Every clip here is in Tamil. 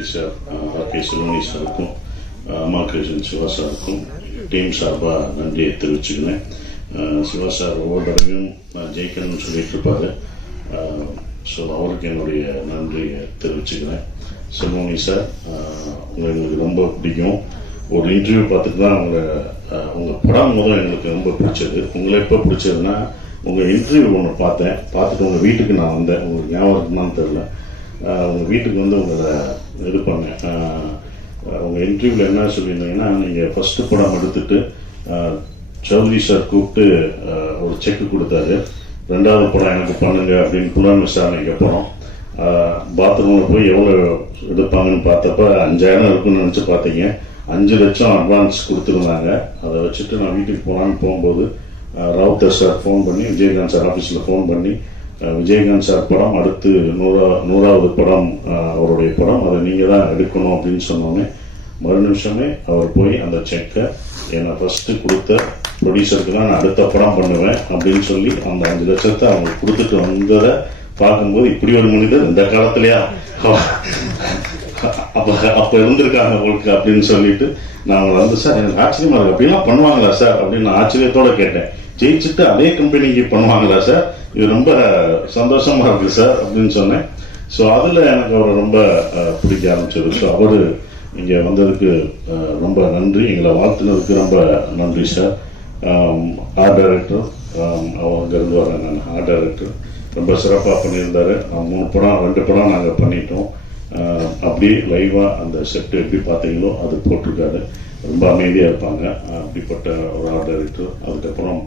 நன்றி சார் கே சுலமணி சாருக்கும் அம்மா கிருஷ்ணன் சிவா சாருக்கும் டீம் சார்பாக நன்றியை தெரிவிச்சுக்கிறேன் சிவா சார் ஒவ்வொரு தடவையும் நான் ஜெயிக்கணும்னு சொல்லிட்டு இருப்பார் ஸோ அவருக்கு என்னுடைய நன்றியை தெரிவிச்சுக்கிறேன் சுலமணி சார் அஹ் உங்களை எங்களுக்கு ரொம்ப பிடிக்கும் ஒரு இன்டர்வியூ பார்த்துட்டு தான் உங்களை உங்கள் உங்க படம் முதல் எங்களுக்கு ரொம்ப பிடிச்சது உங்களை எப்போ பிடிச்சதுன்னா உங்கள் இன்டர்வியூ ஒன்று பார்த்தேன் பார்த்துட்டு உங்கள் வீட்டுக்கு நான் வந்தேன் உங்களுக்கு ஞாபகம் இருக்குமான்னு தெரில உங்கள் வீட்டுக்கு வந்து உங்களை இருப்பாங்க அவங்க இன்டர்வியூவில் இன்டர்வியூல என்ன சொல்லியிருந்தீங்கன்னா நீங்க ஃபர்ஸ்ட் படம் எடுத்துட்டு சௌத்ரி சார் கூப்பிட்டு ஒரு செக் கொடுத்தாரு. ரெண்டாவது படம் எனக்கு பண்ணுங்க அப்படின்னு புலன் விசாரணைக்கு அப்புறம் பாத்ரூம்ல போய் எவ்வளோ எடுப்பாங்கன்னு பார்த்தப்ப அஞ்சாயிரம் இருக்குன்னு நினச்சி பார்த்தீங்க. அஞ்சு லட்சம் அட்வான்ஸ் கொடுத்துருந்தாங்க. அதை வச்சுட்டு நான் வீட்டுக்கு போகலான்னு போகும்போது அஹ், ரவுத்தர் சார் ஃபோன் பண்ணி விஜயகாந்த் சார் ஆஃபீஸில் ஃபோன் பண்ணி விஜயகாந்த் சார் படம் அடுத்து நூறா நூறாவது படம் அவருடைய படம். அதை நீங்கள் தான் எடுக்கணும் அப்படின்னு சொன்னோன்னே மறு நிமிஷமே அவர் போய் அந்த செக்கை என்னை ஃபர்ஸ்ட் கொடுத்த ப்ரொடியூசருக்கு தான் நான் அடுத்த படம் பண்ணுவேன் அப்படின்னு சொல்லி அந்த அஞ்சு லட்சத்தை அவங்க கொடுத்துட்டு வந்ததை பார்க்கும்போது இப்படி ஒரு மனிதர் இந்த காலத்திலயா? அப்ப அப்ப இருந்திருக்காங்க உங்களுக்கு அப்படின்னு சொல்லிட்டு நான் வந்து சார் எனக்கு ஆச்சரியமா இருக்கு. அப்படிலாம் பண்ணுவாங்களா சார்? அப்படின்னு நான் ஆச்சரியத்தோட கேட்டேன். ஜெயிச்சுட்டு அதே கம்பெனிக்கு பண்ணுவாங்களா சார் இது ரொம்ப சந்தோஷமா இருக்கு சார் அப்படின்னு சொன்னேன். ஸோ அதில் எனக்கு அவரை ரொம்ப பிடிக்க ஆரம்பிச்சது. ஸோ அவர் இங்கே வந்ததுக்கு ரொம்ப நன்றி. எங்களை வாழ்த்துனதுக்கு ரொம்ப நன்றி சார் ஆர்ட் டைரக்டர் அவங்க இருந்து வரேன் நான் ஆர்ட் டைரக்டர் ரொம்ப சிறப்பாக பண்ணியிருந்தாரு. மூணு படம் ரெண்டு படம் நாங்கள் பண்ணிட்டோம். அப்படியே லைவாக அந்த செட்டு எப்படி பார்த்தீங்களோ அது போட்டிருக்காரு. ரொம்ப அமைதியாக இருப்பாங்க. அப்படிப்பட்ட ஒரு ஆர்ட் டைரக்டர் அதுக்கப்புறம்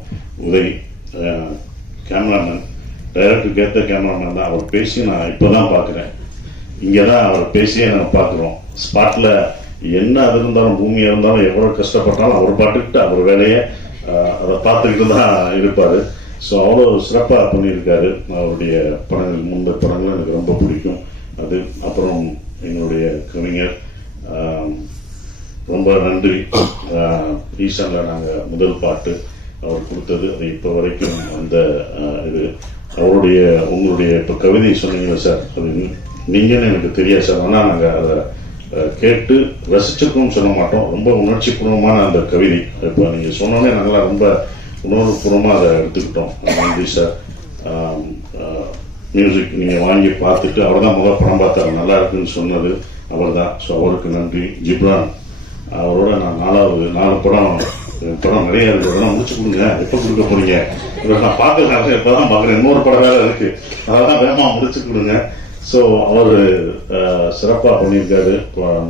உதவி கேமராமேன் டைரக்டர் கேட்ட கேமராமேன் தான் அவர் பேசி நான் இப்போ தான் பார்க்குறேன். இங்கே தான் அவர் பேசியே நாங்கள் பார்க்குறோம். ஸ்பாட்டில் என்ன அது இருந்தாலும் பூமியாக இருந்தாலும் எவ்வளோ கஷ்டப்பட்டாலும் அவர் பாட்டுக்கிட்டு அவர் வேலையை அதை பார்த்துக்கிட்டு தான் இருப்பார். ஸோ அவ்வளோ சிறப்பாக பண்ணியிருக்காரு. அவருடைய படங்கள் முன்பு படங்கள் எனக்கு ரொம்ப பிடிக்கும். அது அப்புறம் எங்களுடைய கவிஞர் ரொம்ப நன்றி. ரீசனில் நாங்கள் முதல் பாட்டு. அவர் கொடுத்தது. அது இப்போ வரைக்கும் அந்த இது அவருடைய உங்களுடைய இப்போ கவிதை சொன்னீங்களா சார் அது நீங்கன்னு எனக்கு தெரியாது சார். ஆனால் நாங்கள் அதை கேட்டு ரசிச்சிருக்கோம்னு சொல்ல மாட்டோம். ரொம்ப உணர்ச்சிபூர்வமான அந்த கவிதை. இப்போ நீங்கள் சொன்னோன்னே நல்லா ரொம்ப உணர்வுபூர்வமாக அதை எடுத்துக்கிட்டோம். நன்றி சார். மியூசிக் நீங்கள் வாங்கி பார்த்துட்டு அவர் தான் முதல் படம் பார்த்தார். நல்லா இருக்குன்னு சொன்னது அவர் தான் ஸோ அவருக்கு நன்றி. ஜிப்ரான் அவரோட நான் நாலாவது நாலு படம் படம் நிறைய இருக்கு. அதெல்லாம் முடிச்சு கொடுங்க. எப்போ கொடுக்க போறீங்க? நான் நான் பார்க்கல இப்போ தான் பார்க்குறேன். இன்னொரு படம் வேற இருக்கு. அதெல்லாம் வேகமாக முடிச்சு கொடுங்க. ஸோ அவர் சிறப்பாக பண்ணியிருக்காரு.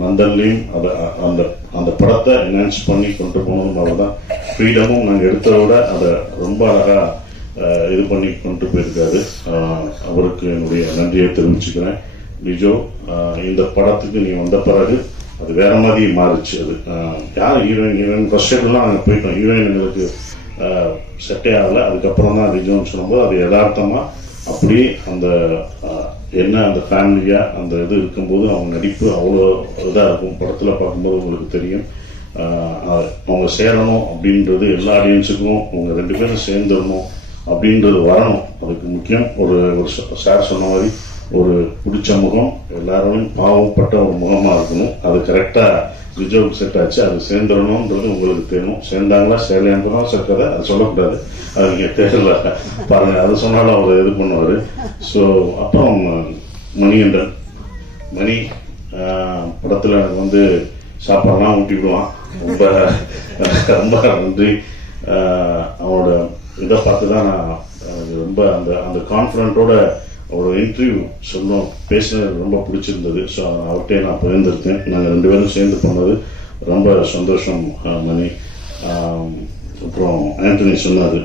நந்தன்லையும் அதை அந்த அந்த படத்தை என்ஹான்ஸ் பண்ணி கொண்டு போகணும் அவர் தான் ஃப்ரீடமும் நாங்கள் எடுத்ததை விட அதை ரொம்ப அழகாக இது பண்ணி கொண்டு போயிருக்காரு. அவருக்கு என்னுடைய நன்றியை தெரிவிச்சுக்கிறேன். லிஜோ இந்த படத்துக்கு நீ வந்த பிறகு அது வேற மாதிரி மாறுச்சு. அது யார் ஹீரோயின் ஹீரோயின் ஃபர்ஸ்ட் ஷேப்லாம் நாங்கள் போயிட்டோம். ஹீரோயின் எங்களுக்கு செட்டே ஆகலை. அதுக்கப்புறம் தான் லிஜோன்னு சொல்லும்போது அது யதார்த்தமாக அப்படி அந்த என்ன அந்த ஃபேமிலியாக அந்த இது இருக்கும்போது அவங்க நடிப்பு அவ்வளோ இதாக இருக்கும். படத்தில் பார்க்கும்போது உங்களுக்கு தெரியும். அவங்க சேரணும் அப்படின்றது எல்லா ஆடியன்ஸுக்கும் அவங்க ரெண்டு பேரும் சேர்ந்துடணும் அப்படின்றது வரணும். அதுக்கு முக்கியம். ஒரு ஒரு சார் சொன்ன மாதிரி ஒரு பிடிச்ச முகம் எல்லாரும் பாவப்பட்ட ஒரு முகமாக இருக்கணும். அது கரெக்டாக ரிஜர்வ் செட் ஆச்சு. அது சேர்ந்துடணுன்றது உங்களுக்கு தெரியும். சேர்ந்தாங்களா சேலையான்றதான் சக்கரை அது சொல்லக்கூடாது. அது இங்கே தேர்தல பாருங்க அது சொன்னாலும் அவர் இது பண்ணுவார். ஸோ அப்புறம் மணிகண்டன். மணி படத்தில் எனக்கு வந்து சாப்பாடுலாம் ஊட்டி விடுவான். ரொம்ப ரொம்ப நன்றி. அவனோட இதை பார்த்து தான் நான் ரொம்ப அந்த அந்த கான்ஃபிடண்ட்டோட அவரோட இன்டர்வியூ சொன்னோம் பேசினது ரொம்ப பிடிச்சிருந்தது. ஸோ அவர்கிட்டே நான் பகிர்ந்திருக்கேன் நாங்கள் ரெண்டு பேரும் சேர்ந்து போனது ரொம்ப சந்தோஷம் மணி. அப்புறம் ஆண்டனி சொன்னார்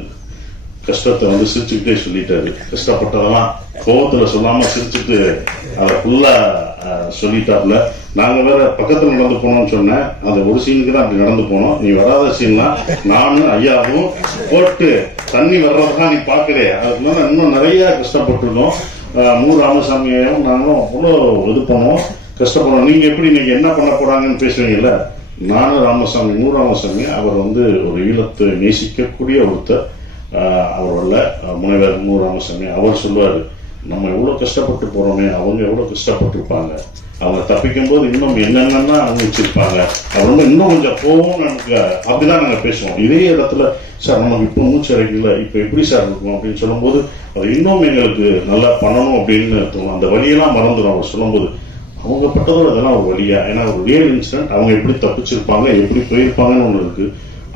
கஷ்டத்தை வந்து சிரிச்சுக்கிட்டே சொல்லிட்டாரு. கஷ்டப்பட்டதெல்லாம் கோபத்தில் சொல்லாமல் சிரிச்சுட்டு அதை ஃபுல்லாக சொல்லிட்டாப்ல நாங்க வேற பக்கத்துல நடந்து போனோம்னு சொன்னேன். அந்த ஒரு சீனுக்கு தான் அப்படி நடந்து போனோம். நீ வராத சீன்லாம் நானும் ஐயாவும் போட்டு தண்ணி வர்றதெல்லாம் நீ பாக்குறே அதுக்கு இன்னும் நிறைய கஷ்டப்பட்டிருக்கோம். மூ ராமசாமியையும் நாங்களும் அவ்வளோ இது பண்ணோம். கஷ்டப்படுறோம். நீங்க எப்படி இன்னைக்கு என்ன பண்ண போறாங்கன்னு பேசுவீங்கல்ல நானும் ராமசாமி மூ ராமசாமி அவர் வந்து ஒரு ஈழத்தை நேசிக்கக்கூடிய ஒருத்தர். அவர் வரல முனைவர் மூ ராமசாமி. அவர் சொல்லுவார் நம்ம எவ்வளோ கஷ்டப்பட்டு போகிறோமே அவங்க எவ்வளோ கஷ்டப்பட்டிருப்பாங்க அவங்க தப்பிக்கும் போது இன்னும் என்னென்னா அனுபவிச்சிருப்பாங்க அவங்க இன்னும் கொஞ்சம் போவோம் நமக்கு அப்படிதான் நாங்கள் பேசுவோம். இதே இடத்துல சார் நம்ம இப்போ மூச்சு அடைக்கல. இப்போ எப்படி சார் இருக்கும்? அப்படின்னு சொல்லும்போது அது இன்னும் எங்களுக்கு நல்லா பண்ணணும் அப்படின்னு தோணும் அந்த வழியெல்லாம் மறந்துடும். அவர் சொல்லும்போது அவங்க பட்டதோட இதெல்லாம் ஒரு வழியா? ஏன்னா ஒரு ரியல் இன்சிடென்ட் அவங்க எப்படி தப்பிச்சிருப்பாங்க எப்படி போயிருப்பாங்கன்னு ஒன்று இருக்கு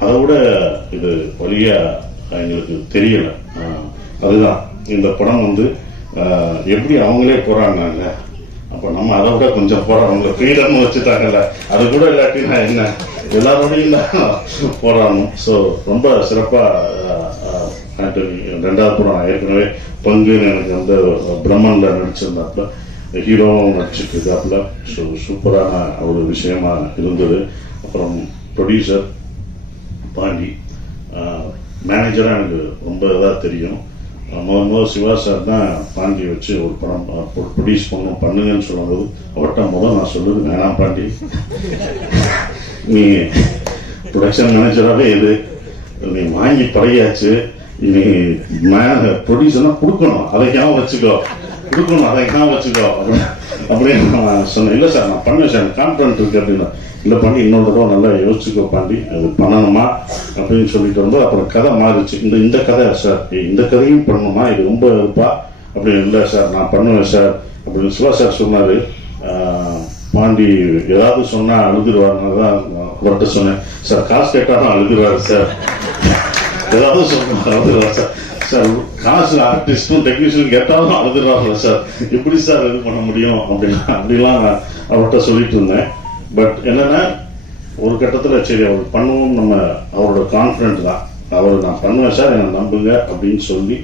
அதை விட இது வழியா எங்களுக்கு தெரியலை. அதுதான். இந்த படம் வந்து எப்படி அவங்களே போறாங்கல்ல அப்ப நம்ம அதை விட கொஞ்சம் போறோம் அவங்க ஃப்ரீடம் வச்சுட்டாங்கல்ல. அது கூட இல்லாட்டினா என்ன? எல்லாரோடையும் தான் போராடணும். ஸோ ரொம்ப சிறப்பா ஆண்டனி ரெண்டாவது படம் ஏற்கனவே பங்குன்னு எனக்கு வந்து பிரம்மன்ல நடிச்சிருந்தாப்புல ஹீரோவும் நடிச்சுட்டு இருக்காப்புல ஸோ சூப்பரான ஒரு விஷயமா இருந்தது. அப்புறம் ப்ரொடியூசர் பாண்டி மேனேஜராக எனக்கு ரொம்ப இதாக தெரியும். அஹ் சிவா சார் தான் பாண்டி வச்சு ஒரு படம் ப்ரொடியூஸ் பண்ணணும் பண்ணுங்கன்னு சொல்லும்போது அவர்கிட்ட முதல் நான் சொல்லுது வேணாம் பாண்டி. நீ ப்ரொடக்ஷன் மேனேஜராகவே இது நீ வாங்கி பழகியாச்சு. நீ ப்ரொடியூசர்னா கொடுக்கணும். அதைக்காக வச்சுக்கோ. கொடுக்கணும் அதைக்காக வச்சுக்கோ. அப்படின்னு அப்படின்னு நான் சொன்னேன். இல்லை சார் நான் பண்ணுவேன் சார். கான்ஃபிடன்ட் இருக்கு அப்படின்னா. இந்த பண்ணி இன்னொரு தடவை நல்லா யோசிச்சுக்கோ பாண்டி. அது பண்ணணுமா அப்படின்னு சொல்லிட்டு வந்து அப்புறம் கதை மாறிச்சு இந்த இந்த கதை சார் இந்த கதையும் பண்ணணுமா? இது ரொம்ப இருப்பா அப்படின்னு இல்லை சார் நான் பண்ணுவேன் சார் அப்படின்னு சிவா சார் சொன்னார். பாண்டி ஏதாவது சொன்னால் அழுதுருவாருன்னு தான் அவர்கிட்ட சொன்னேன். சார் காசு கேட்டாலும் அழுதுருவாரு சார். ஏதாவது சொன்னால் அழுதுருவார் சார். சார் காசு ஆர்டிஸ்டும் டெக்னீஷியன் கேட்டாலும் அழுதுருவாங்க சார். எப்படி சார் இது பண்ண முடியும் அப்படின்னா அப்படிலாம் நான் அவர்கிட்ட சொல்லிட்டு இருந்தேன். பட் என்னன்னா ஒரு கட்டத்துல சரி அவர் பண்ணுவோம் நம்ம அவரோட கான்ஃபிடென்ட் தான். அவர் நான் பண்ணுவேன் சார் என்னை நம்புங்க அப்படின்னு சொல்லி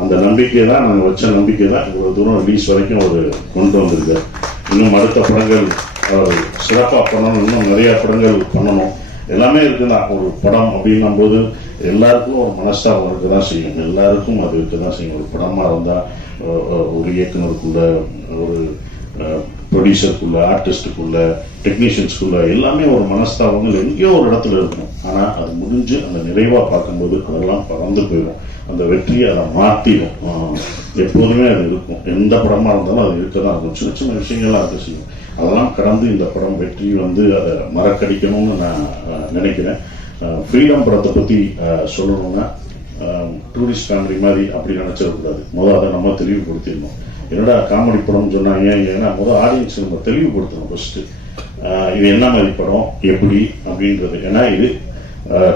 அந்த நம்பிக்கை தான் நாங்கள் வச்ச நம்பிக்கை தான் இவ்வளவு தூரம் ரிலீஸ் வரைக்கும் அவர் கொண்டு வந்திருக்கார். இன்னும் அடுத்த படங்கள் அவர் சிறப்பாக பண்ணணும் இன்னும் நிறைய படங்கள் பண்ணணும். எல்லாமே இருக்குதான் ஒரு படம் அப்படின்னும் போது எல்லாருக்கும் ஒரு மனஸ்தாபம் இருக்க தான் செய்யும். எல்லாருக்கும் அது இருக்க தான் செய்யும். ஒரு படமாக இருந்தால் ஒரு இயக்குனர் ஒரு இயக்குனருக்குள்ள ஒரு ப்ரொடியூசருக்குள்ள ஆர்டிஸ்டுக்குள்ள டெக்னீஷியன்ஸ்குள்ள எல்லாமே ஒரு மனஸ்தாபங்கள் எங்கேயோ ஒரு இடத்துல இருக்கும் ஆனா அது முடிஞ்சு அந்த நிறைவா பார்க்கும்போது அதெல்லாம் பறந்து போயிடும். அந்த வெற்றியை அதை மாத்திடும். எப்போதுமே அது இருக்கும். எந்த படமா இருந்தாலும் அது இருக்க தான் இருக்கும். சின்ன சின்ன விஷயங்கள்லாம் இருக்க செய்யும். அதெல்லாம் கடந்து இந்த படம் வெற்றி வந்து அதை மறக்கடிக்கணும்னு நான் நினைக்கிறேன். ஃப்ரீடம் படத்தை பத்தி சொல்லணும்னா டூரிஸ்ட் ஃபேமிலி மாதிரி அப்படி நினைச்சிடக்கூடாது. முதல்ல அதை நம்ம தெளிவுபடுத்திடணும். என்னடா காமெடி படம்னு சொன்னாங்க? ஏன்னா முதல் ஆடியன்ஸ் நம்ம தெளிவுபடுத்தணும் ஃபஸ்ட்டு இது என்ன மாதிரி படம்? எப்படி? அப்படின்றது. ஏன்னா இது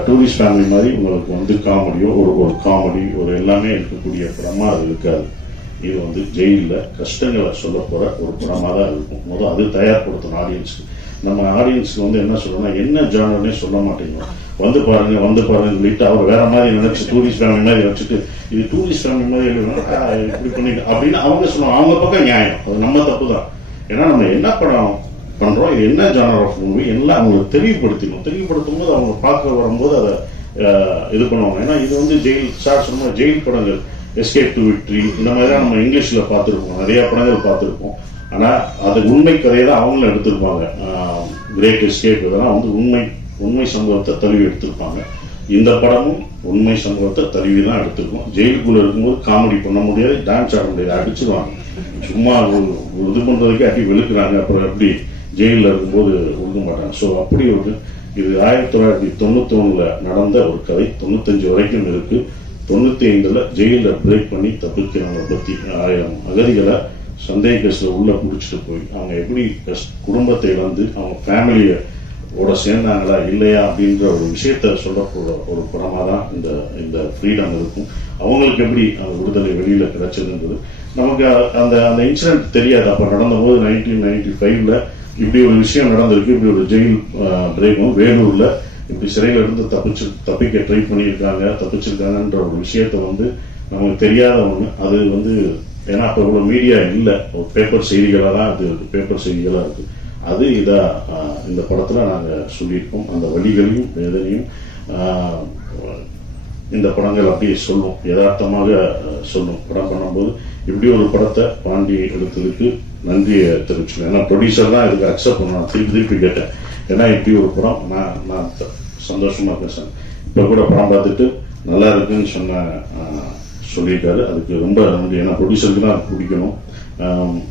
டூரிஸ்ட் ஃபேமிலி மாதிரி உங்களுக்கு வந்து காமெடியோ ஒரு ஒரு காமெடி ஒரு எல்லாமே இருக்கக்கூடிய படமாக அது இருக்காது. இது வந்து ஜெயிலில் கஷ்டங்களை சொல்ல போகிற ஒரு படமாக தான் இருக்கும். முதல் அது தயார்படுத்தணும் ஆடியன்ஸுக்கு நம்ம ஆடியன்ஸ் வந்து என்ன சொல்லணும்னா என்ன ஜானர்னே சொல்ல மாட்டேங்கிறோம் வந்து பாருங்க வந்து பாருங்க சொல்லிட்டு அவர் வேற மாதிரி நினைச்சு டூரிஸ்ட் ஃபேமிலி மாதிரி வச்சுட்டு இது டூரிஸ்ட் ஃபேமிலி மாதிரி இப்படி பண்ணிட்டு அப்படின்னு அவங்க சொல்லுவாங்க. அவங்க பக்கம் நியாயம். அது நம்ம தப்பு தான் ஏன்னா நம்ம என்ன படம் பண்றோம் இது என்ன ஜானர் ஆஃப் மூவி எல்லாம் அவங்களுக்கு தெளிவுபடுத்தணும் தெளிவுபடுத்தும் போது அவங்க பார்க்க வரும்போது அதை இது பண்ணுவாங்க. ஏன்னா இது வந்து ஜெயில் சார் சொன்ன ஜெயில் படங்கள். எஸ்கேப் டு விக்ட்ரி இந்த மாதிரி தான் நம்ம இங்கிலீஷ்ல பார்த்துருப்போம். நிறைய படங்கள் பார்த்துருப்போம். ஆனால் அது உண்மை கதையை தான் அவங்களும் எடுத்திருப்பாங்க. கிரேட் எஸ்கேப் இதெல்லாம் வந்து உண்மை உண்மை சம்பவத்தை தழுவி எடுத்திருப்பாங்க. இந்த படமும் உண்மை சம்பவத்தை தழுவி தான் எடுத்திருக்கோம். ஜெயிலுக்குள்ளே இருக்கும்போது காமெடி பண்ண முடியாது டான்ஸ் ஆட முடியாது அடிச்சிருவாங்க. சும்மா இது பண்ணுறதுக்கே அப்படி வெளுக்கிறாங்க. அப்புறம் எப்படி ஜெயிலில் இருக்கும்போது ஒழுங்க மாட்டாங்க. ஸோ அப்படி ஒரு இது ஆயிரத்தி தொள்ளாயிரத்தி தொண்ணூத்தொன்னுல நடந்த ஒரு கதை. தொண்ணூத்தஞ்சு வரைக்கும் இருக்கு. தொண்ணூத்தி ஐந்துல ஜெயில பிரேக் பண்ணி தப்பிக்கிறாங்க பத்தி ஆயிரம் அகதிகளை சந்தேகத்தில் உள்ளே உள்ள பிடிச்சிட்டு போய் அவங்க எப்படி குடும்பத்தை இழந்து அவங்க ஃபேமிலிய ஓட சேர்ந்தாங்களா இல்லையா அப்படின்ற ஒரு விஷயத்த சொல்லக்கூட ஒரு படமாக தான் இந்த இந்த ஃப்ரீடம் இருக்கும். அவங்களுக்கு எப்படி அந்த விடுதலை வெளியில கிடைச்சதுன்றது. நமக்கு அந்த அந்த இன்சிடென்ட் தெரியாது. அப்ப நடந்தபோது நைன்டீன் நைன்டி ஃபைவ்ல இப்படி ஒரு விஷயம் நடந்திருக்கு. இப்படி ஒரு ஜெயில் பிரேக்கும் வேலூர்ல இப்படி சிறையில இருந்து தப்பிச்சு தப்பிக்க ட்ரை பண்ணியிருக்காங்க தப்பிச்சிருக்காங்கன்ற ஒரு விஷயத்த வந்து நமக்கு தெரியாத ஒண்ணு அது வந்து ஏன்னா அப்ப இவ்வளவு மீடியா இல்ல. பேப்பர் செய்திகளா தான் அது இருக்கு பேப்பர் செய்திகளா இருக்கு. அது இதா இந்த படத்துல நாங்க சொல்லியிருக்கோம். அந்த வழிகளையும் வேதனையும் இந்த படங்கள் அப்படியே சொல்லும். யதார்த்தமாக சொல்லும். படம் பண்ணும்போது இப்படி ஒரு படத்தை பாண்டி எடுத்ததுக்கு நன்றியை தெரிவிச்சுக்கேன் ஏன்னா ப்ரொடியூசர் தான் இதுக்கு அக்செப்ட் பண்ணணும். திருப்பி திருப்பி கேட்டேன். ஏன்னா இப்படி ஒரு படம் நான் நான் சந்தோஷமாக சந்தோஷமா பேசுறேன். இப்போ கூட படம் பார்த்துட்டு நல்லா இருக்குன்னு சொன்ன சொல்லியிருக்காரு. அதுக்கு ரொம்ப நன்றி ஏன்னா ப்ரொடியூசருக்கு தான் அது பிடிக்கணும்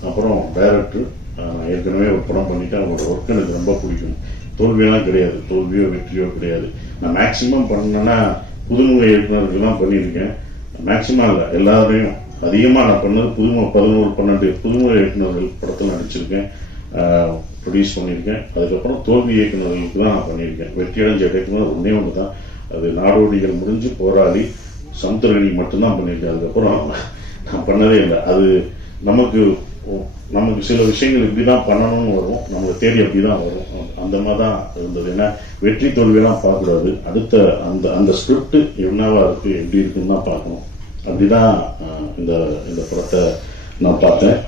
அப்புறம் டைரக்டர் நான் ஏற்கனவே ஒரு படம் பண்ணிட்டேன். அவரோட ஒர்க் எனக்கு ரொம்ப பிடிக்கும். தோல்வியெல்லாம் கிடையாது. தோல்வியோ வெற்றியோ கிடையாது. நான் மேக்சிமம் பண்ணேன்னா புதுமுக இயக்குநர்கள்லாம் பண்ணியிருக்கேன். மேக்சிமம் இல்லை. எல்லாரையும் அதிகமாக நான் பண்ணது புதுமுக பதினோரு பன்னெண்டு புதுமுக இயக்குநர்கள் படத்தில் நடிச்சிருக்கேன். ப்ரொடியூஸ் பண்ணியிருக்கேன். அதுக்கப்புறம் தோல்வி இயக்குனர்களுக்கு தான் நான் பண்ணியிருக்கேன். வெற்றியடைஞ்ச இயக்குனர் ஒன்றே ஒன்று தான் அது நாடோடிகள் முடிஞ்சு போராடி சமுத்திரகனி மட்டும்தான் பண்ணியிருக்கேன் அதுக்கப்புறம் நான் பண்ணதே இல்லை. அது நமக்கு நமக்கு சில விஷயங்கள் இப்படி தான் பண்ணணும்னு வரும். நம்மளை தேடி அப்படி தான் வரும். அந்த மாதிரி தான் இருந்தது. ஏன்னா வெற்றி தோல்வியெல்லாம் பார்க்கக்கூடாது. அடுத்த அந்த அந்த ஸ்கிரிப்ட் என்னவா இருக்கு எப்படி இருக்குன்னு தான் பார்க்கணும். அப்படிதான் இந்த இந்த படத்தை நான் பார்த்தேன்.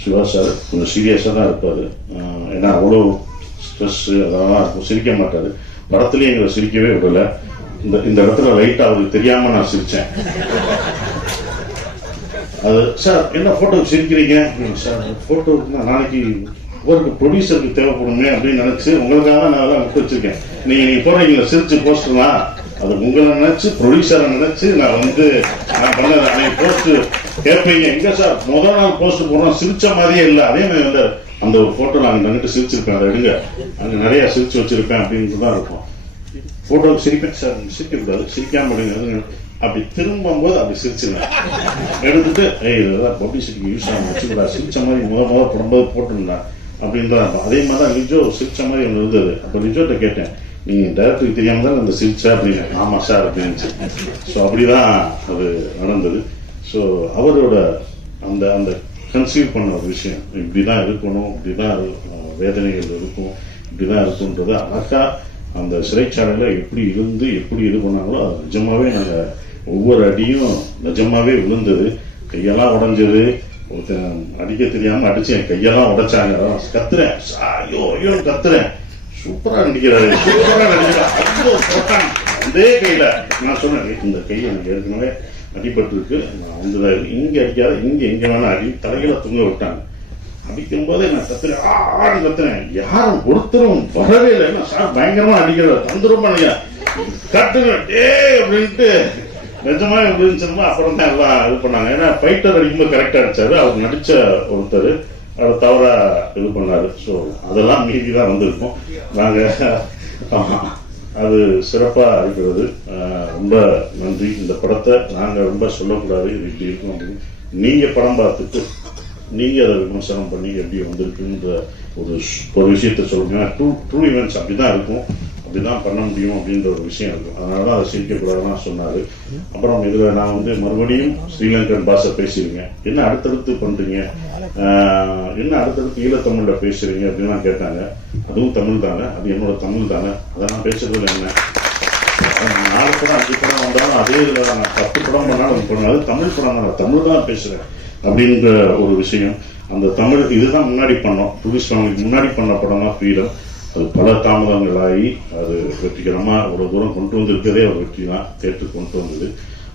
சிவா சார் கொஞ்சம் சீரியஸாக தான் இருப்பார். ஏன்னா அவ்வளோ ஸ்ட்ரெஸ் அதெல்லாம் இருக்கும் சிரிக்க மாட்டார். படத்துலேயும் எங்களை சிரிக்கவே விடலை. இந்த இந்த இடத்துல லைட்டாக அவருக்கு தெரியாமல் நான் சிரித்தேன் அது சார் என்ன ஃபோட்டோ சிரிக்கிறீங்க? சார் ஃபோட்டோவுக்கு நான் நாளைக்கு ஒருக்கு ப்ரொடியூசருக்கு தேவைப்படுமே அப்படின்னு நினச்சி உங்களுக்காக நான் அதெல்லாம் விட்டு வச்சிருக்கேன். நீங்கள் நீங்கள் போடுறீங்களா சிரிச்சு போஸ்டர்லாம் அது உங்களை நினச்சி ப்ரொடியூசரை நினச்சி நான் வந்து நான் பண்ண அன்னைக்கு போஸ்ட் கேட்பீங்க. எங்க சார் முதல் நாள் போஸ்ட் போடுறோம் சிரிச்ச மாதிரியே இல்லை. அதே மாதிரி அந்த ஒரு ஃபோட்டோ நான் நின்றுட்டு சிரிச்சிருப்பேன் அதை எடுங்க. அங்கே நிறைய சிரிச்சு வச்சிருப்பேன் அப்படின்னு தான் இருக்கும். போட்டோவுக்கு சிரிப்பேன் சார். சிரிக்க கூடாது. சிரிக்காம எடுங்க அப்படி திரும்பும்போது அப்படி சிரிச்சிருந்தேன் எடுத்துட்டு ஏய் இதெல்லாம் பப்ளிசிட்டிக்கு யூஸ் ஆகும் வச்சுக்கூடாது சிரிச்ச மாதிரி முத முத போடும்போது போட்டிருந்தேன் அப்படின்னு தான் அதே மாதிரி தான் ரிஜோ சிரிச்ச மாதிரி ஒன்று இருந்தது. அப்போ ரிஜோட்ட கேட்டேன் நீ டேரக்டருக்கு தெரியாம தான் அந்த சிரிச்சா? அப்படின்னு. ஆமா சார் அப்படின்னு ஸோ அப்படிதான் அது நடந்தது. ஸோ அவரோட அந்த அந்த கன்சீவ் பண்ண ஒரு விஷயம். இப்படிதான் இருக்கணும் இப்படிதான் அஹ், வேதனைகள் இருக்கும் இப்படிதான் இருக்கும்ன்றது அழகா அந்த சிறைச்சாலையில் எப்படி இருந்து எப்படி இது பண்ணாங்களோ அது நிஜமாகவே நாங்கள் ஒவ்வொரு அடியும் நிஜமாகவே விழுந்தது. கையெல்லாம் உடஞ்சது. ஒருத்தன் அடிக்க தெரியாமல் அடிச்சு என் கையெல்லாம் உடைச்சாங்க. அதான் கத்துறேன். ஐயோ ஐயோ கத்துறேன். சூப்பராக நடிக்கிறாரு. சூப்பராக நடிக்கிறார். அவ்வளோ அதே கையில் நான் சொன்னேன் இந்த கை எனக்கு ஏற்கனவே அடிபட்டு இருக்கு நான் வந்து இங்கே அடிக்காத இங்கே எங்கே வேணால் அடி. தலையில் தூங்க விட்டாங்க. அடிக்கும் போதே நான் கத்துறேன் ஆ, கத்துறேன் யாரும் ஒருத்தரும் வரவே இல்லை. என்ன சார் பயங்கரமா அடிக்கிறார் தந்துருமா நீங்க கட்டுங்க டே அப்படின்ட்டு நிஜமா எப்படி அப்புறம் தான் எல்லாம் இது பண்ணாங்க. ஏன்னா ஃபைட்டர் அடிக்கும்போது கரெக்டா அடிச்சாரு. அவர் நடிச்ச ஒருத்தர் அவர் தவறா இது பண்ணாரு. ஸோ அதெல்லாம் மீதி தான் வந்திருக்கும். நாங்க அது சிறப்பா இருக்கிறது. ரொம்ப நன்றி. இந்த படத்தை நாங்க ரொம்ப சொல்லக்கூடாது. இது இப்படி இருக்கும் அப்படின்னு. நீங்க படம் பார்த்துட்டு நீங்கள் அதை விமர்சனம் பண்ணி எப்படி வந்திருக்குன்ற ஒரு ஒரு விஷயத்த சொல்லுங்க ட்ரூ ட்ரூ ஈவெண்ட்ஸ் அப்படிதான் இருக்கும். அப்படிதான் பண்ண முடியும் அப்படின்ற ஒரு விஷயம் இருக்கும். அதனால தான் அதை சிரிக்கக்கூடாதுன்னு சொன்னாரு. அப்புறம் இதில் நான் வந்து மறுபடியும் ஸ்ரீலங்கன் பாஷை பேசியிருக்கேன் என்ன அடுத்தடுத்து பண்ணுறீங்க என்ன அடுத்தடுத்து ஈழத்தமிழில் பேசுறீங்க அப்படின்னு கேட்டாங்க. அதுவும் தமிழ் தானே? அது என்னோட தமிழ் தானே? அதை நான் பேசுறதுல என்ன? நாலு படம் அஞ்சு படம் வந்தாலும் அதே இதில் நான் பத்து படம் பண்ணாலும் பண்ணாலும் தமிழ் படம் தான். தமிழ் தான் பேசுகிறேன் அப்படின்ற ஒரு விஷயம். அந்த தமிழ் இதுதான் முன்னாடி பண்ணோம். டூரிஸ்ட் ஃபேமிலிக்கு முன்னாடி பண்ண படம் தான் ஃப்ரீடம் அது பல தாமதங்கள் ஆகி அது வெற்றிகரமாக ஒரு தூரம் கொண்டு வந்திருக்கிறதே ஒரு வெற்றி தான் கேட்டு கொண்டு வந்தது.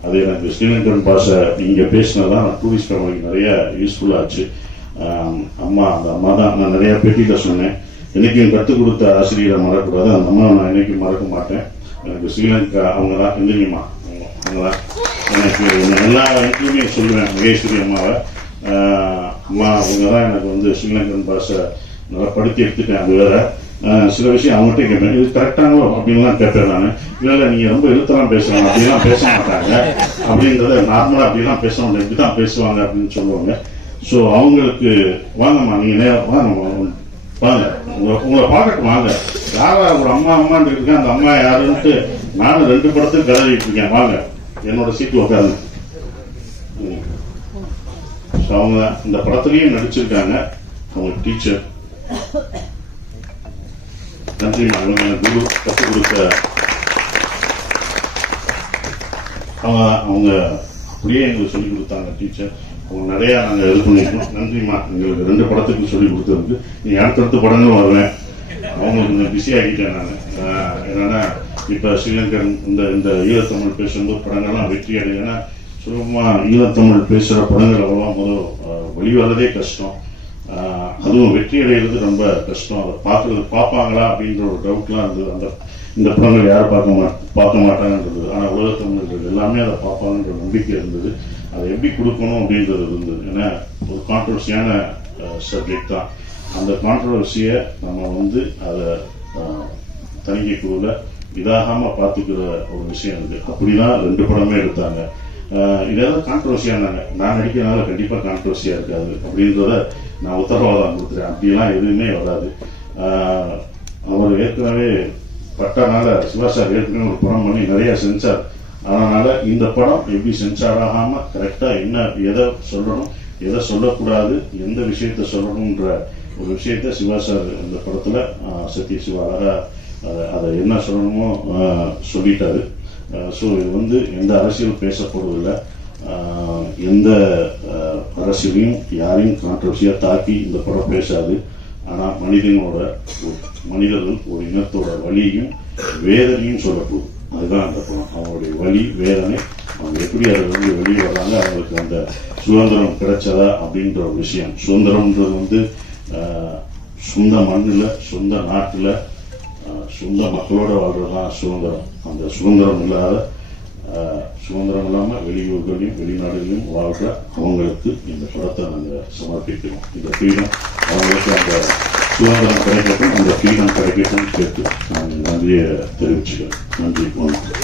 அது எனக்கு ஸ்ரீலங்கன் பாஷை இங்க பேசினதான் டூரிஸ்ட் ஃபேமிலிக்கு நிறைய யூஸ்ஃபுல்லாக ஆச்சு. அம்மா அந்த அம்மா தான் நான் நிறையா பேட்டியில் சொன்னேன். என்னைக்கும் கற்றுக் கொடுத்த ஆசிரியரை மறக்கக்கூடாது. அந்த அம்மா நான் என்றைக்கும் மறக்க மாட்டேன். எனக்கு ஸ்ரீலங்கா அவங்க தான் எந்திரிங்கம்மா அவங்க தான் எனக்கு எல்லா இடத்துலையுமே சொல்லுவேன் மகேஸ்வரி அம்மாவை. அம்மா அவங்க தான் எனக்கு வந்து ஸ்ரீலங்கன் பாஷை நல்லா படித்து எடுத்துட்டேன் அது வேற. சில விஷயம் அவங்ககிட்ட கேட்பேன் இது கரெக்டாங்களோ அப்படின்லாம் கேட்பேன் நான். இல்லை இல்லை நீங்கள் ரொம்ப எழுத்தெல்லாம் பேசுகிறாங்க அப்படிலாம் பேச மாட்டாங்க. அப்படின்றத நார்மலாக அப்படிலாம் பேச மாட்டாங்க இப்படி தான் பேசுவாங்க அப்படின்னு சொல்லுவாங்க. ஸோ அவங்களுக்கு வாங்கம்மா நீங்கள் நேரம் வாங்க வாங்க. உங்களை உங்களை பார்க்கட்டு வாங்க. யாரா ஒரு அம்மா அம்மான்னு இருக்கேன் அந்த அம்மா யாருன்ட்டு நானும் ரெண்டு படத்துக்கு கதவிட்டு இருக்கேன் வாங்க. என்னோட சீட் உட்காருங்க. ஸோ அவங்க இந்த படத்துலையும் நடிச்சிருக்காங்க. அவங்க டீச்சர் நன்றி அவங்க குரு கற்றுக் கொடுத்த அவங்க அவங்க அப்படியே எங்களுக்கு சொல்லிக் கொடுத்தாங்க டீச்சர் அவங்க நிறைய நாங்கள் இது பண்ணியிருக்கோம். நன்றிம்மா. எங்களுக்கு ரெண்டு படத்துக்கும் சொல்லிக் கொடுத்ததுக்கு. நீ அடுத்தடுத்த படங்களும் வருவேன். அவங்க கொஞ்சம் பிஸி ஆகிட்டேன் நான். என்னன்னா இப்போ ஸ்ரீலங்கன் இந்த இந்த ஈழத்தமிழ் பேசும்போது படங்கள்லாம் வெற்றி அடையும் ஏன்னா சுலபமாக ஈழத்தமிழ் பேசுகிற படங்கள் எல்லாம் முதல் வெளிவரதே கஷ்டம். அதுவும் வெற்றி அடைகிறது ரொம்ப கஷ்டம். அதை பார்க்கறது பார்ப்பாங்களா அப்படின்ற ஒரு டவுட்லாம் இருந்தது. அந்த இந்த படங்கள் யாரும் பார்க்க மா பார்க்க மாட்டாங்கன்றது. ஆனால் உலக எல்லாமே அதை பார்ப்பாங்கன்ற நம்பிக்கை இருந்தது. அதை எப்படி கொடுக்கணும் அப்படின்றது இருந்தது. ஏன்னா ஒரு கான்ட்ரவர்சியான சப்ஜெக்ட் தான். அந்த கான்ட்ரவர்சியை நம்ம வந்து அதை தணிக்கை குழுவில் இதாகாம பார்த்துக்கிற ஒரு விஷயம் இருக்கு அப்படிதான் ரெண்டு படமே எடுத்தாங்க. இதெல்லாம் கான்ட்ரவர்சியானாங்க நான் நடிக்கிறனால கண்டிப்பா கான்ட்ரவர்சியா இருக்காது. அப்படின்றத நான் உத்தரவாதம் கொடுத்துறேன். அப்படிலாம் எதுவுமே வராது. அவர் ஏற்கனவே பட்டனால சிவாசார் ஏற்கனவே ஒரு படம் பண்ணி நிறைய சென்சார். அதனால இந்த படம் எப்படி சென்சார் ஆகாமல் கரெக்டா என்ன எதை சொல்லணும் எதை சொல்லக்கூடாது எந்த விஷயத்த சொல்லணும்ன்ற ஒரு விஷயத்த சிவாசார் இந்த படத்துல சத்ய சிவா அதை- அதை என்ன சொல்லணுமோ சொல்லிட்டாரு. ஸோ இது வந்து எந்த அரசியல் பேசப்படுவதில்லை. எந்த அரசியலையும் யாரையும் கான்ட்ரவர்சியாக தாக்கி இந்த படம் பேசாது. ஆனால் மனிதனோட ஒரு- மனிதர்கள் ஒரு இனத்தோட வழியையும் வேதனையும் சொல்லக்கூடும் அதுதான் அந்த படம். அவங்களுடைய வழி வேதனை. அவங்க எப்படி அதில் வந்து வெளியே வர்றாங்க அவங்களுக்கு அந்த சுதந்திரம் கிடைச்சதா அப்படின்ற ஒரு விஷயம். சுதந்திரம்ன்றது வந்து சொந்த மண்ணில் சொந்த நாட்டில் சுதந்திர மக்களோட வாழ்றது தான் சுதந்திரம். அந்த சுதந்திரம் இல்லாத சுதந்திரம் இல்லாமல் வெளியூர்களையும் வெளிநாடுகளையும் வாழ்ற அவங்களுக்கு இந்த படத்தை நாங்கள் சமர்ப்பிக்கிறோம். இந்த ஃப்ரீடம் அவங்களுக்கு அந்த சுதந்திரம் கிடைக்கட்டும் அந்த ஃப்ரீடம் கிடைக்கட்டும் கேட்டு நான் நன்றியை தெரிவிச்சுக்கிறேன். நன்றி வணக்கம்.